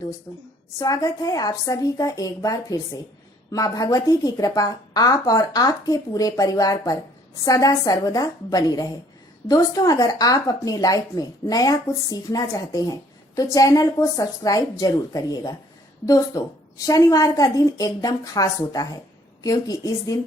दोस्तों, स्वागत है आप सभी का एक बार फिर से। माँ भगवती की कृपा आप और आपके पूरे परिवार पर सदा सर्वदा बनी रहे। दोस्तों, अगर आप अपनी लाइफ में नया कुछ सीखना चाहते हैं तो चैनल को सब्सक्राइब जरूर करिएगा। दोस्तों, शनिवार का दिन एकदम खास होता है क्योंकि इस दिन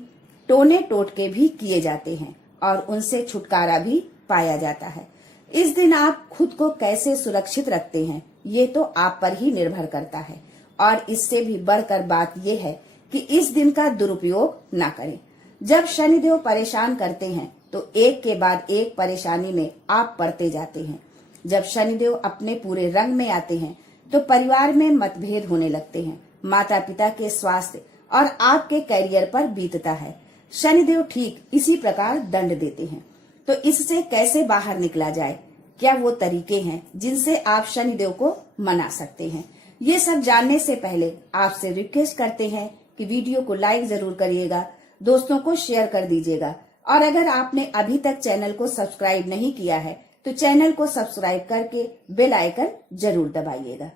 टोने टोटके भी किए जाते हैं और उनसे छुटकारा भी पाया जाता है। इस दिन आप खुद को कैसे सुरक्षित रखते हैं ये तो आप पर ही निर्भर करता है और इससे भी बढ़कर बात यह है कि इस दिन का दुरुपयोग ना करें। जब शनिदेव परेशान करते हैं तो एक के बाद एक परेशानी में आप पड़ते जाते हैं। जब शनिदेव अपने पूरे रंग में आते हैं तो परिवार में मतभेद होने लगते हैं, माता पिता के स्वास्थ्य और आपके करियर पर बीतता है। शनिदेव ठीक इसी प्रकार दंड देते हैं। तो इससे कैसे बाहर निकला जाए, क्या वो तरीके हैं जिनसे आप शनिदेव को मना सकते हैं, ये सब जानने से पहले आपसे रिक्वेस्ट करते हैं कि वीडियो को लाइक जरूर करिएगा, दोस्तों को शेयर कर दीजिएगा और अगर आपने अभी तक चैनल को सब्सक्राइब नहीं किया है तो चैनल को सब्सक्राइब करके बेल आइकन जरूर दबाइएगा।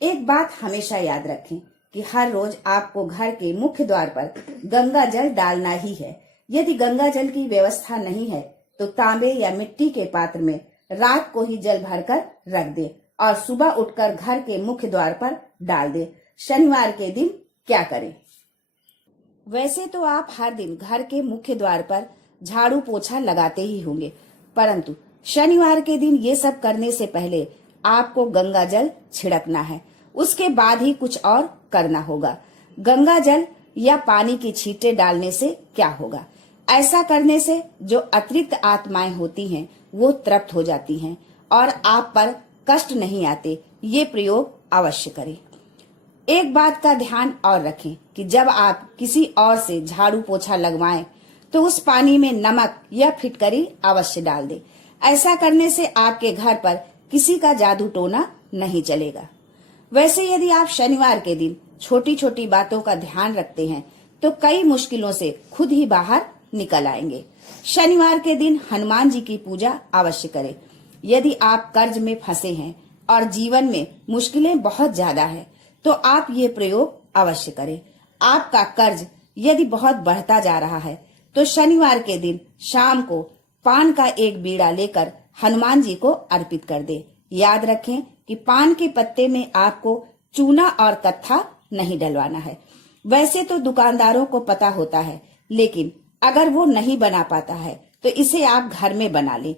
एक बात हमेशा याद रखें कि हर रोज आपको घर के मुख्य द्वार पर गंगा जल डालना ही है। यदि गंगा जल की व्यवस्था नहीं है तो तांबे या मिट्टी के पात्र में रात को ही जल भरकर रख दे और सुबह उठकर घर के मुख्य द्वार पर डाल दे। शनिवार के दिन क्या करें? वैसे तो आप हर दिन घर के मुख्य द्वार पर झाड़ू पोछा लगाते ही होंगे, परंतु शनिवार के दिन ये सब करने से पहले आपको गंगा जल छिड़कना है। उसके बाद ही कुछ और करना होगा। गंगा जल या पानी की छींटे डालने से क्या होगा? ऐसा करने से जो अतिरिक्त आत्माएं होती हैं वो तृप्त हो जाती हैं और आप पर कष्ट नहीं आते। ये प्रयोग अवश्य करें। एक बात का ध्यान और रखें कि जब आप किसी और से झाड़ू पोछा लगवाएं तो उस पानी में नमक या फिटकरी अवश्य डाल दें। ऐसा करने से आपके घर पर किसी का जादू टोना नहीं चलेगा। वैसे यदि आप शनिवार के दिन छोटी छोटी बातों का ध्यान रखते हैं तो कई मुश्किलों से खुद ही बाहर निकल आएंगे। शनिवार के दिन हनुमान जी की पूजा अवश्य करें। यदि आप कर्ज में फंसे हैं और जीवन में मुश्किलें बहुत ज्यादा है तो आप ये प्रयोग अवश्य करें। आपका कर्ज यदि बहुत बढ़ता जा रहा है तो शनिवार के दिन शाम को पान का एक बीड़ा लेकर हनुमान जी को अर्पित कर दे। याद रखें कि पान के पत्ते में आपको चूना और कत्था नहीं डलवाना है। वैसे तो दुकानदारों को पता होता है, लेकिन अगर वो नहीं बना पाता है तो इसे आप घर में बना लें।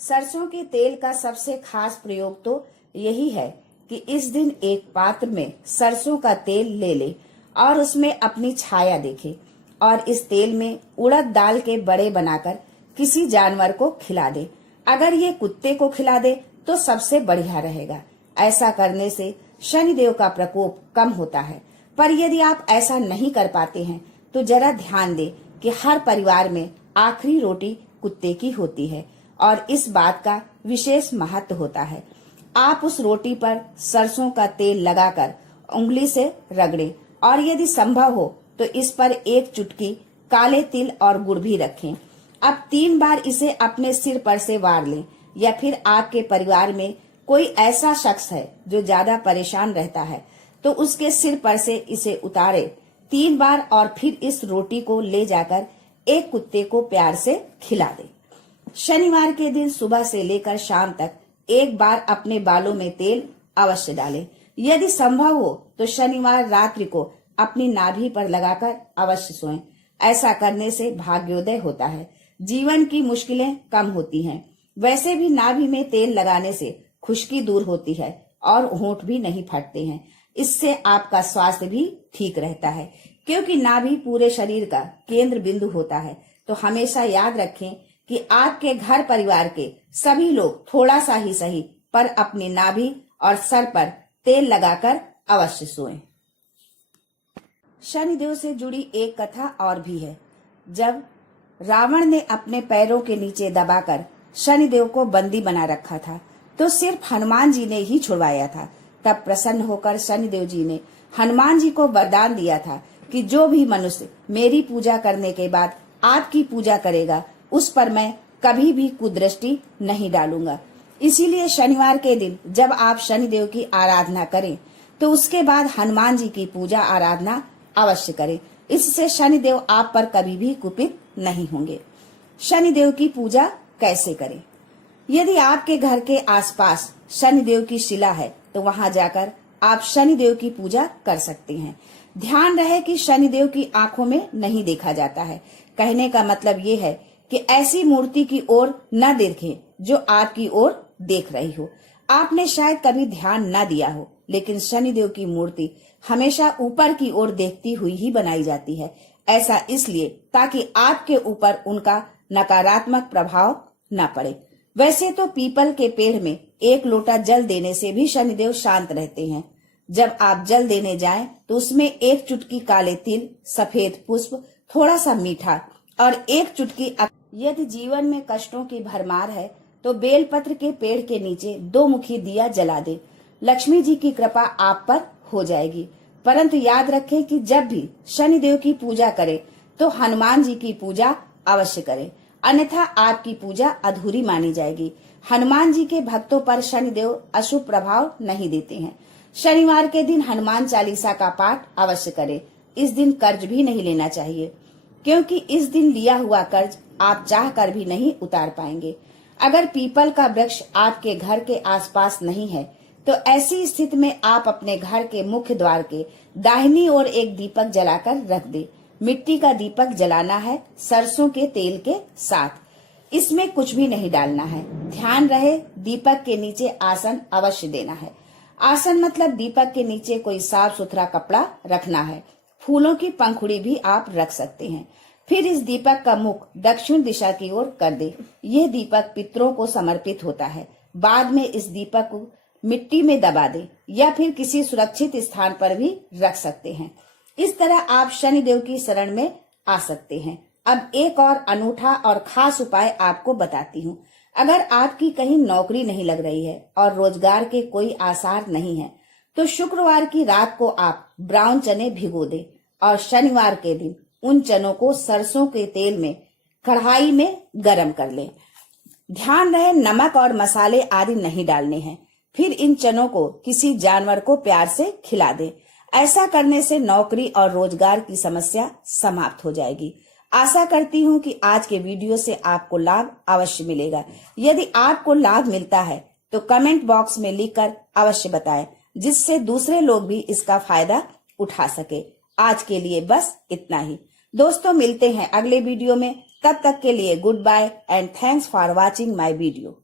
सरसों के तेल का सबसे खास प्रयोग तो यही है कि इस दिन एक पात्र में सरसों का तेल ले ले और उसमें अपनी छाया देखे और इस तेल में उड़द दाल के बड़े बनाकर किसी जानवर को खिला दे। अगर ये कुत्ते को खिला दे तो सबसे बढ़िया रहेगा। ऐसा करने से शनिदेव का प्रकोप कम होता है। पर यदि आप ऐसा नहीं कर पाते हैं तो जरा ध्यान दें कि हर परिवार में आखिरी रोटी कुत्ते की होती है और इस बात का विशेष महत्व होता है। आप उस रोटी पर सरसों का तेल लगाकर उंगली से रगड़ें और यदि संभव हो तो इस पर एक चुटकी काले तिल और गुड़ भी रखें। अब 3 बार इसे अपने सिर पर से वार लें या फिर आपके परिवार में कोई ऐसा शख्स है जो ज्यादा परेशान रहता है तो उसके सिर पर से इसे उतारे 3 बार और फिर इस रोटी को ले जाकर एक कुत्ते को प्यार से खिला दे। शनिवार के दिन सुबह से लेकर शाम तक एक बार अपने बालों में तेल अवश्य डालें। यदि संभव हो तो शनिवार रात्रि को अपनी नाभि पर लगाकर अवश्य सोएं। ऐसा करने से भाग्योदय होता है, जीवन की मुश्किलें कम होती हैं। वैसे भी नाभि में तेल लगाने से खुश्की दूर होती है और होंठ भी नहीं फटते हैं। इससे आपका स्वास्थ्य भी ठीक रहता है क्योंकि नाभि पूरे शरीर का केंद्र बिंदु होता है। तो हमेशा याद रखें कि आपके घर परिवार के सभी लोग थोड़ा सा ही सही पर अपनी नाभि और सर पर तेल लगाकर अवश्य सोएं। शनिदेव से जुड़ी एक कथा और भी है। जब रावण ने अपने पैरों के नीचे दबाकर शनिदेव को बंदी बना रखा था तो सिर्फ हनुमान जी ने ही छुड़वाया था। तब प्रसन्न होकर शनिदेव जी ने हनुमान जी को वरदान दिया था कि जो भी मनुष्य मेरी पूजा करने के बाद आपकी पूजा करेगा उस पर मैं कभी भी कुदृष्टि नहीं डालूंगा। इसीलिए शनिवार के दिन जब आप शनिदेव की आराधना करें तो उसके बाद हनुमान जी की पूजा आराधना अवश्य करें। इससे शनिदेव आप पर कभी भी कुपित नहीं होंगे। शनिदेव की पूजा कैसे करें? यदि आपके घर के आसपास शनिदेव की शिला है तो वहां जाकर आप शनिदेव की पूजा कर सकते हैं। ध्यान रहे कि शनिदेव की आंखों में नहीं देखा जाता है। कहने का मतलब ये है कि ऐसी मूर्ति की ओर न देखें जो आपकी ओर देख रही हो। आपने शायद कभी ध्यान न दिया हो, लेकिन शनिदेव की मूर्ति हमेशा ऊपर की ओर देखती हुई ही बनाई जाती है। ऐसा इसलिए ताकि आपके ऊपर उनका नकारात्मक प्रभाव न पड़े। वैसे तो पीपल के पेड़ में एक लोटा जल देने से भी शनिदेव शांत रहते हैं। जब आप जल देने जाएं तो उसमें एक चुटकी काले तिल, सफेद पुष्प, थोड़ा सा मीठा और एक चुटकी यदि जीवन में कष्टों की भरमार है तो बेलपत्र के पेड़ के नीचे 2 मुखी दिया जला दे। लक्ष्मी जी की कृपा आप पर हो जाएगी। परंतु याद रखें कि जब भी शनिदेव की पूजा करें तो हनुमान जी की पूजा अवश्य करें, अन्यथा आपकी पूजा अधूरी मानी जाएगी। हनुमान जी के भक्तों पर शनिदेव अशुभ प्रभाव नहीं देते हैं। शनिवार के दिन हनुमान चालीसा का पाठ अवश्य करें। इस दिन कर्ज भी नहीं लेना चाहिए, क्योंकि इस दिन लिया हुआ कर्ज आप चाह कर भी नहीं उतार पाएंगे। अगर पीपल का वृक्ष आपके घर के आसपास नहीं है तो ऐसी स्थिति में आप अपने घर के मुख्य द्वार के दाहिनी ओर एक दीपक जलाकर रख दे। मिट्टी का दीपक जलाना है, सरसों के तेल के साथ। इसमें कुछ भी नहीं डालना है। ध्यान रहे दीपक के नीचे आसन अवश्य देना है। आसन मतलब दीपक के नीचे कोई साफ सुथरा कपड़ा रखना है। फूलों की पंखुड़ी भी आप रख सकते हैं। फिर इस दीपक का मुख दक्षिण दिशा की ओर कर दे। यह दीपक पितरों को समर्पित होता है। बाद में इस दीपक को मिट्टी में दबा दे या फिर किसी सुरक्षित स्थान पर भी रख सकते हैं। इस तरह आप शनिदेव की शरण में आ सकते हैं। अब एक और अनूठा और खास उपाय आपको बताती हूँ। अगर आपकी कहीं नौकरी नहीं लग रही है और रोजगार के कोई आसार नहीं है तो शुक्रवार की रात को आप ब्राउन चने भिगो दें और शनिवार के दिन उन चनों को सरसों के तेल में कढ़ाई में गरम कर लें। ध्यान रहे नमक और मसाले आदि नहीं डालने हैं। फिर इन चनों को किसी जानवर को प्यार से खिला दें। ऐसा करने से नौकरी और रोजगार की समस्या समाप्त हो जाएगी। आशा करती हूँ कि आज के वीडियो से आपको लाभ अवश्य मिलेगा। यदि आपको लाभ मिलता है तो कमेंट बॉक्स में लिखकर अवश्य बताएं, जिससे दूसरे लोग भी इसका फायदा उठा सके। आज के लिए बस इतना ही। दोस्तों, मिलते हैं अगले वीडियो में। तब तक के लिए goodbye and thanks for watching my video.